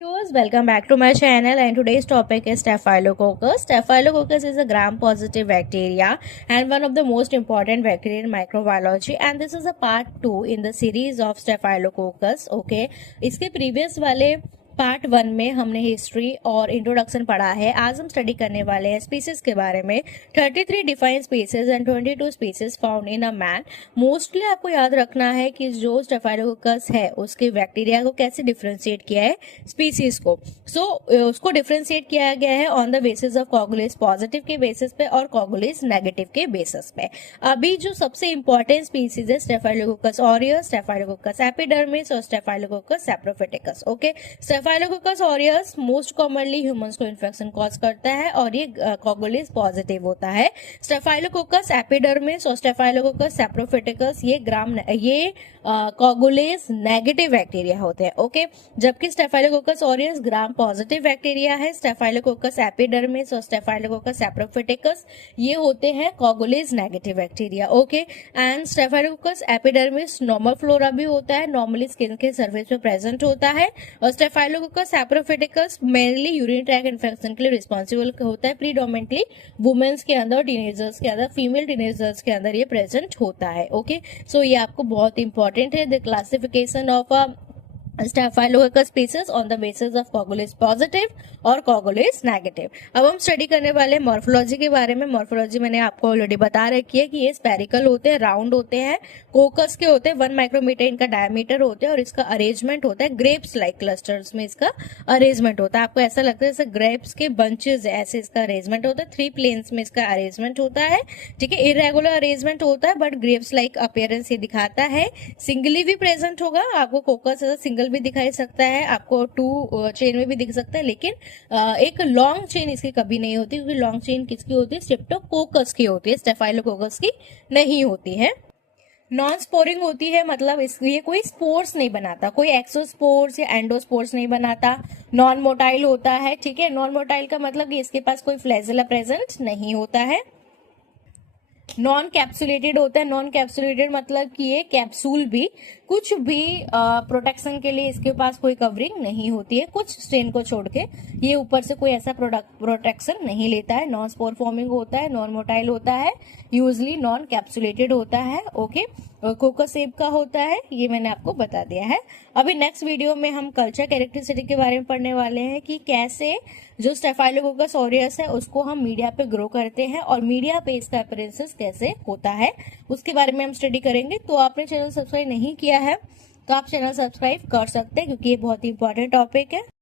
Viewers, welcome back to my channel, and today's topic is Staphylococcus. Staphylococcus is a gram-positive bacteria and one of the most important bacteria in microbiology, and this is a part 2 in the series of Staphylococcus. Okay, इसके previous वाले part 1 में हमने history और introduction पढ़ा है। आज हम study करने वाले हैं स्पीसीज के बारे में। 33 defined species and 22 species found in a man. Mostly आपको याद रखना है कि जो स्टेफाइलोकोकस है उसके बैक्टीरिया को कैसे डिफरेंशिएट किया है स्पीसीज को। उसको डिफरेंशिएट किया गया है on the basis of coagulase positive के बेसिस पे और कोगुलेस नेगेटिव के बेसिस पे। अभी जो सबसे इंपॉर्टेंट स्पीसीज है स्टेफाइलोकोकस ऑरियस, स्टेफाइलोकोकस एपिडर्मिस और staphylococcus saprophyticus. Okay, staphylococcus aureus most commonly humans को इन्फेक्शन कॉज करता है और ये कोगुलेस पॉजिटिव होता है। स्टेफाइलोकोकस एपिडर्मिस और स्टेफाइलोकोकस सैप्रोफिटिकस ये कोगुलेस नेगेटिव बैक्टीरिया होते हैं। ओके, जबकि staphylococcus aureus gram positive bacteria है। स्टेफाइलोकोकस एपिडर्मिस और स्टेफाइलोकोकस सैप्रोफिटिकस ये होते हैं coagulase negative bacteria. Okay, and staphylococcus epidermidis normal flora भी होता है, नॉर्मली स्किन के सर्फेस पे प्रेजेंट होता है। और staphylococcus saprophyticus mainly urine tract infection के लिए रिस्पॉन्सिबल होता है। प्रीडोमिनेटली वुमेन्स के अंदर, टीनेजर्स के अंदर, फीमेल टीनेजर्स के अंदर ये प्रेजेंट होता है। ओके, सो ये आपको बहुत इंपॉर्टेंट है, the classification of staphylococcus species on the basis of coagulase positive और कोगुलेस नेगेटिव। अब हम स्टडी करने वाले मॉर्फोलॉजी के बारे में। मॉर्फोलॉजी मैंने आपको ऑलरेडी बता रखी है कि ये स्पेरिकल होते हैं, राउंड होते हैं, कोकस के होते हैं, 1 माइक्रोमीटर इनका डायमीटर होते हैं और इसका अरेंजमेंट होता है ग्रेप्स लाइक क्लस्टर्स में इसका अरेंजमेंट होता है। आपको ऐसा लगता है जैसे ग्रेप्स के बंचेस है, ऐसे इसका अरेंजमेंट होता है। 3 प्लेन्स में इसका अरेंजमेंट होता है। ठीक है, इरेगुलर अरेंजमेंट होता है बट ग्रेप्स लाइक अपीयरेंस ये दिखाता है। सिंगली भी प्रेजेंट होगा, आपको कोकस सिंगल भी दिखाई सकता है, आपको 2 चेन में भी दिख सकता है, लेकिन एक लॉन्ग चेन इसकी कभी नहीं होती, क्योंकि लॉन्ग चेन किसकी होती है? स्ट्रेप्टोकोकस की होती है, स्टेफाइलोकोकस की नहीं होती है। नॉन स्पोरिंग होती है, मतलब ये कोई स्पोर्स नहीं बनाता, कोई एक्सोस्पोर्स या एंडोस्पोर्स नहीं बनाता। नॉन मोटाइल होता है। ठीक है, नॉन मोटाइल का मतलब कि इसके पास कोई फ्लैजेला प्रेजेंट नहीं होता है। नॉन कैप्सुलेटेड होता है। नॉन कैप्सुलेटेड मतलब कि ये कैप्सूल भी कुछ भी प्रोटेक्शन के लिए इसके पास कोई कवरिंग नहीं होती है, कुछ स्ट्रेन को छोड़ के ये ऊपर से कोई ऐसा प्रोटेक्शन नहीं लेता है। नॉन स्पोर फॉर्मिंग होता है, नॉन मोटाइल होता है, यूजली नॉन कैप्सुलेटेड होता है। ओके, कोकस शेप का होता है, ये मैंने आपको बता दिया है। अभी नेक्स्ट वीडियो में हम कल्चर कैरेक्टरिस्टिक के बारे में पढ़ने वाले हैं कि कैसे जो स्टेफाइलोकोकस ऑरियस है उसको हम मीडिया पे ग्रो करते हैं और मीडिया पे इसका अपीयरेंस कैसे होता है उसके बारे में हम स्टडी करेंगे। तो आपने चैनल सब्सक्राइब नहीं किया है तो आप चैनल सब्सक्राइब कर सकते हैं, क्योंकि ये बहुत ही इंपॉर्टेंट टॉपिक है।